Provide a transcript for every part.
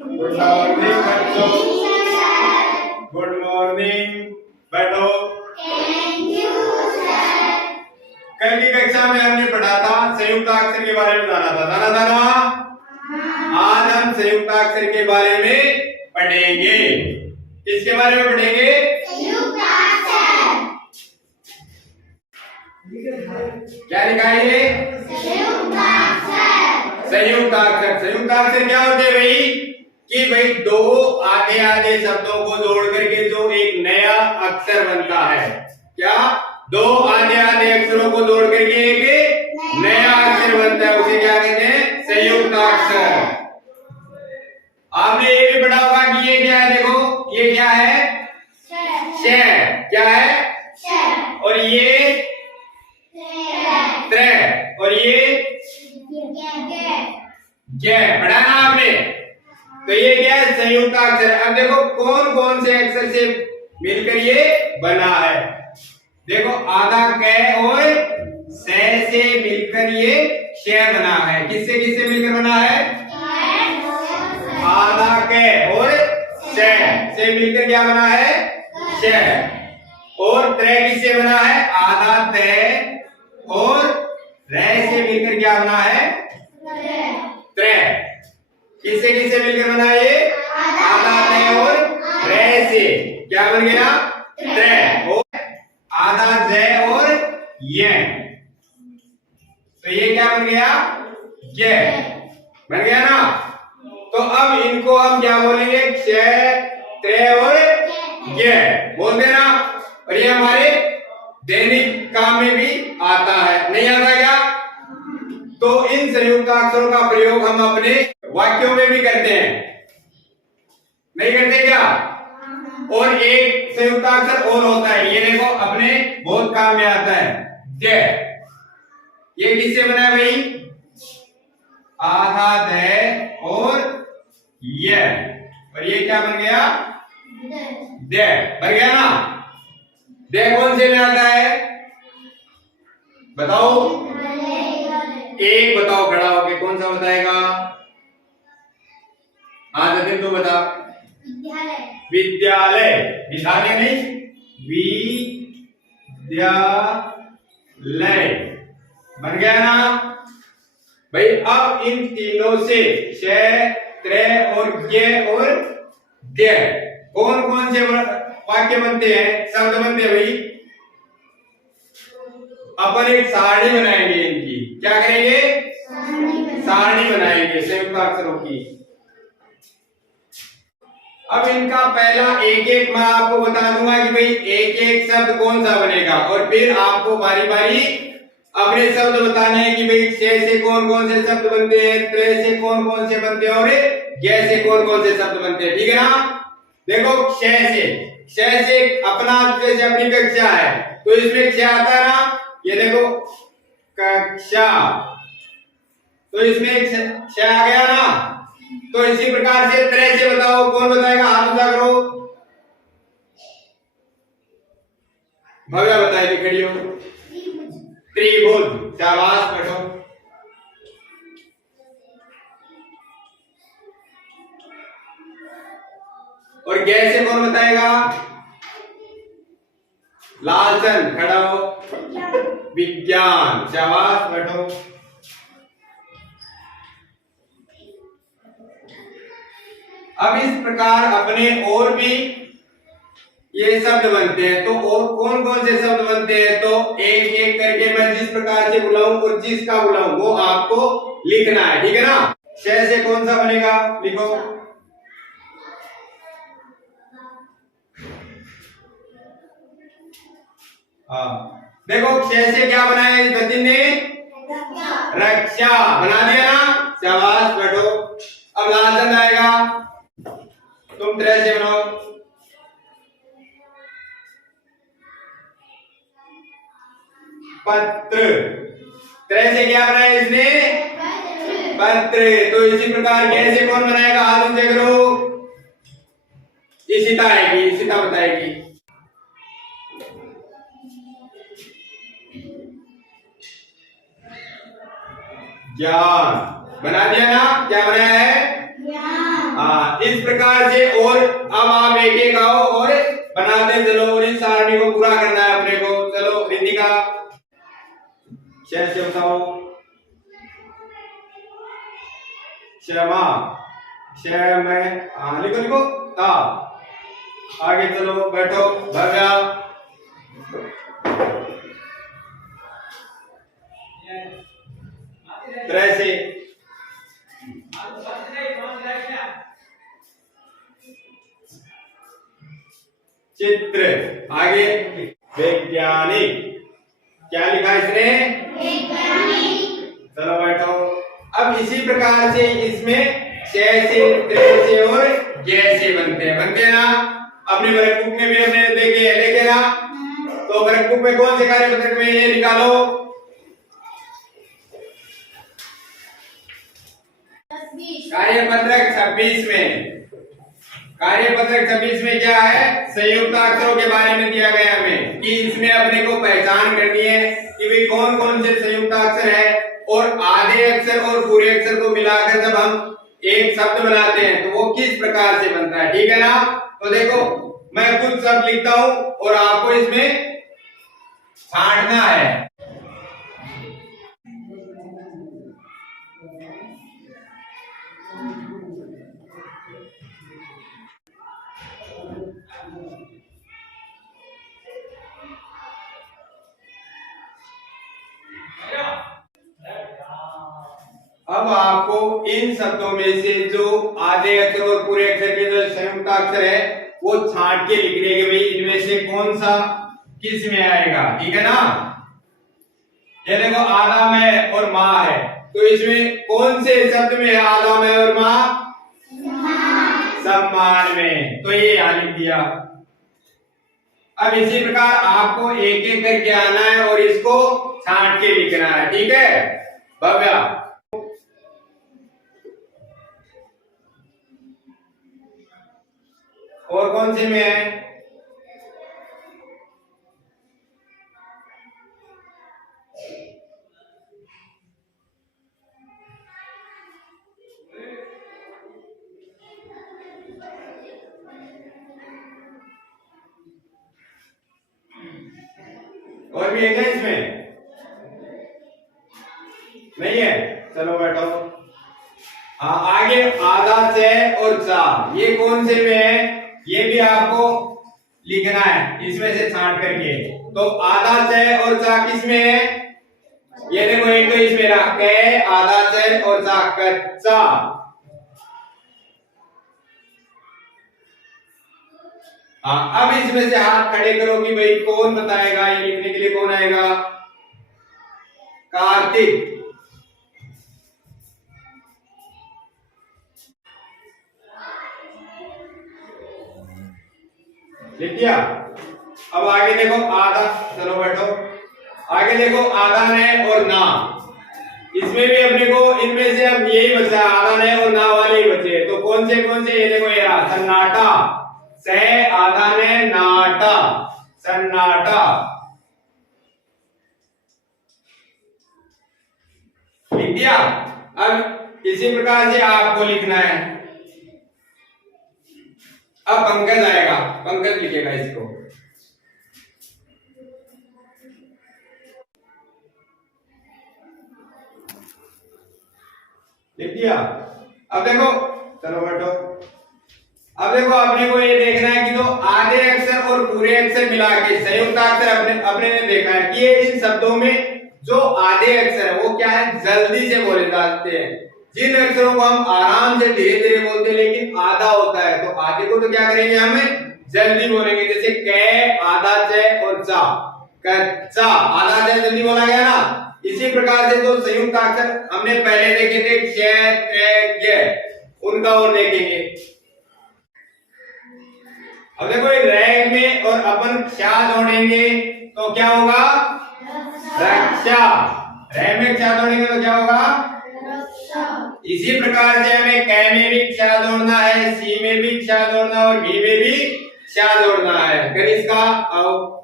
Good morning बच्चों। Good morning. बैठो। Thank you sir. कल की कक्षा में हमने पढ़ा था संयुक्त अक्षर के बारे में जाना था ना? आज हम संयुक्त अक्षर के बारे में पढ़ेंगे। किसके बारे में पढ़ेंगे? संयुक्त अक्षर। क्या लिखा है ये? संयुक्त अक्षर। संयुक्त अक्षर। संयुक्त अक्षर क्या होते हैं भाई? कि भाई दो आधे आधे शब्दों को जोड़ करके जो एक नया अक्षर बनता है। क्या? दो आधे आधे अक्षरों को जोड़ करके एक नया अक्षर बनता है, उसे क्या कहते हैं? संयुक्त अक्षर। आपने ये भी पढ़ा होगा कि ये क्या है? देखो ये क्या है? श। क्या है? श। और ये त्रे। और ये ज। पढ़ा ना आपने? तो ये क्या है? संयुक्त अक्षर। अब देखो कौन कौन से अक्षर से मिलकर ये बना है। देखो आधा क और से मिलकर ये श बना है। किससे किससे मिलकर बना है? आधा क और से मिलकर क्या बना है? श। और त्रे किससे बना है? आधा त और रे से मिलकर क्या बना है? त्रे। किससे किससे मिलकर बना ये? आधा त और रे से क्या बन गया? त्रे। और आधा ज और ये, तो ये क्या बन गया? ये बन गया ना? तो अब इनको हम क्या बोलेंगे? च, त्रे और ये बोल देना। और ये हमारे दैनिक काम में भी आता है। नहीं आता क्या? तो इन संयुक्त अक्षरों का प्रयोग हम अपने वाक्यों में भी करते हैं। नहीं करते क्या? और एक संयुक्त अक्षर और होता है, ये देखो अपने बहुत काम में आता है। ये किससे बना है भाई? आधा द और ये, और ये क्या बन गया? दे बन गया ना? दे कौन से में आता है? बताओ। एक बताओ खड़ा होके, कौन सा बताएगा? हाँ जतिन तू बता। विद्यालय। विद्यालय नहीं, विद्यालय बन गया ना भाई? अब इन तीनों से श, त्रे और ये और दे कौन कौन से वाक्य बनते हैं? शब्द बनते हैं भाई? अपन एक सारणी बनाएंगे इनकी। क्या करेंगे? सारणी बनाएंगे संयुक्त अक्षरों की। अब इनका पहला एक एक मैं आपको बता दूंगा कि भाई एक एक शब्द कौन सा बनेगा, और फिर आपको बारी बारी अपने शब्द बताने हैं कि भाई श से कौन कौन से शब्द बनते हैं, त्रे से कौन कौन से बनते हैं, और य से कौन कौन से शब्द बनते हैं। ठीक है ना? देखो श से अपना जैसे अपनी कक्षा है तो इसमें श आता है ना? ये देखो कक्षा, तो इसमें एक श आ गया ना? तो इसी प्रकार से त्रे से बताओ, कौन बताएगा? हाथ ऊंचा करो। भव्या बताएगी, खड़ी हो। त्रिभुज। शाबाश, बैठो। और ग से कौन बताएगा? लालचंद, खड़ा हो। विज्ञान। शाबाश, बैठो। अब इस प्रकार अपने और भी ये शब्द बनते हैं। तो और कौन कौन से शब्द बनते हैं? तो एक एक करके मैं जिस प्रकार से बुलाऊं और जिसका बुलाऊं वो आपको लिखना है। ठीक है ना? श से कौन सा बनेगा? लिखो। हाँ देखो श से क्या बनाया इस बच्चे ने? रक्षा बना दिया ना? शाबाश, बैठो। अब लालचंद आएगा, तुम त्रे से बनाओ। पत्र। त्रे से क्या बनाया इसने? पत्र। तो इसी प्रकार कैसे कौन बनाएगा? हाथ ऊंचे करो। इशिता आएगी, इशिता बताएगी। ज्ञान बना दिया ना? क्या बनाया है? हाँ हाँ, इस प्रकार से। और अब आप एक एक आओ और बनाते चलो, और इस सारणी को पूरा करना है अपने को। चलो रितिका, से बताओ। क्षमा, में हाँ लिखो लिखो ता। आगे चलो, बैठो। भव्या, से चित्र। आगे वैज्ञानिक, क्या लिखा इसने? वैज्ञानिक। चलो बैठो। अब इसी प्रकार से इसमें से, से और जैसे बनते हैं ना। अपने वर्कबुक में भी हमने देखे ना। तो वर्कबुक में कौन से कार्य पत्रक में ये निकालो? कार्यपत्रक 26 में। कार्यपत्रक 26 में क्या है? संयुक्त अक्षरों के बारे में दिया गया हमें कि इसमें अपने को पहचान करनी है कि भाई कौन कौन से संयुक्त अक्षर है, और आधे अक्षर और पूरे अक्षर को मिलाकर जब हम एक शब्द बनाते हैं तो वो किस प्रकार से बनता है। ठीक है ना? तो देखो, मैं कुछ शब्द लिखता हूं और आपको इसमें छांटना है। अब आपको इन शब्दों में से जो आधे अक्षर और पूरे अक्षर के जो संयुक्त अक्षर है वो छांट के लिखने के, भाई इनमें से कौन सा किस में आएगा। ठीक है ना? ये देखो, आधा में और माँ है, तो इसमें कौन से शब्द में है आधा में और माँ? सम्मान में। तो ये यहां लिख दिया। अब इसी प्रकार आपको एक एक करके आना है और इसको छांट के लिखना है। ठीक है भव्या? और कौन से में है? और भी है क्या इसमें? नहीं है? चलो बैठो। हाँ, आगे आधा से और चा, ये कौन से में है? ये भी आपको लिखना है इसमें से छांट करके। तो आधा से और चा किस में है? ये देखो, एक तो इसमें रख के आधा से और चा, कच्चा। हाँ, अब इसमें से हाथ खड़े करो कि भाई कौन बताएगा, ये लिखने के लिए कौन आएगा? कार्तिक। लिख दिया? अब आगे देखो, आधा, चलो बैठो। आगे देखो, आधा ने और ना, इसमें भी अपने को इनमें से अब यही बचा, आधा ने और ना वाले ही बचे। तो कौन से ये देखो, ये रहा सन्नाटा। से आधा ने नाटा, सन्नाटा। लिख दिया? अब इसी प्रकार से आपको लिखना है। अब पंकज आएगा, पंकज लिखेगा इसको। लिख दिया? अब देखो, चलो बैठो। अब देखो, अपने को ये देखना है कि जो आधे अक्षर और पूरे अक्षर मिला के संयुक्त अक्षर अपने ने देखा है कि ये इन शब्दों में जो आधे अक्षर है वो क्या है? जल्दी से बोले जाते हैं। जिन अक्षरों को हम आराम से धीरे धीरे बोलते हैं लेकिन आधा होता है, तो आधे को तो क्या करेंगे, हमें जल्दी बोलेंगे। जैसे कै, आधा चे और चा, कच्चा। आधा चे जल्दी बोला गया ना। इसी प्रकार से जो संयुक्त अक्षर हमने पहले देखे थे, क्षय, त्रे, ज्ञ, उनका और देखेंगे। अब देखो, रैग में और अपन क्या जोड़ेंगे तो क्या होगा? रक्षा। रैग में क्या जोड़ेंगे तो क्या होगा? इसी प्रकार से हमें कै में भी क्या जोड़ना है, सी में भी क्या जोड़ना है और घी में भी क्या जोड़ना है। फिर इसका आओ,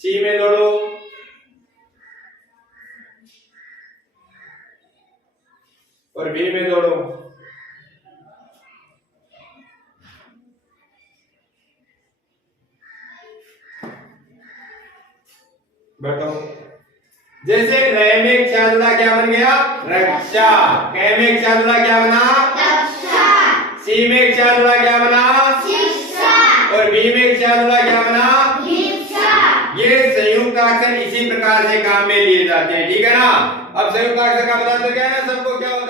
सी में जोड़ो, और भी में जोड़ो। बताओ, जैसे र में एक क्षा जुड़ा क्या बन गया? रक्षा। क में एक क्षा जुड़ा क्या बना? रक्षा। सी में एक क्षा जुड़ा क्या बना? शिक्षा। और बी में एक क्षा जुड़ा क्या बना? भिक्षा। ये संयुक्त अक्षर इसी प्रकार से काम में लिए जाते हैं, ठीक है ना। अब संयुक्त अक्षर का पता चल गया ना सबको क्या होता है?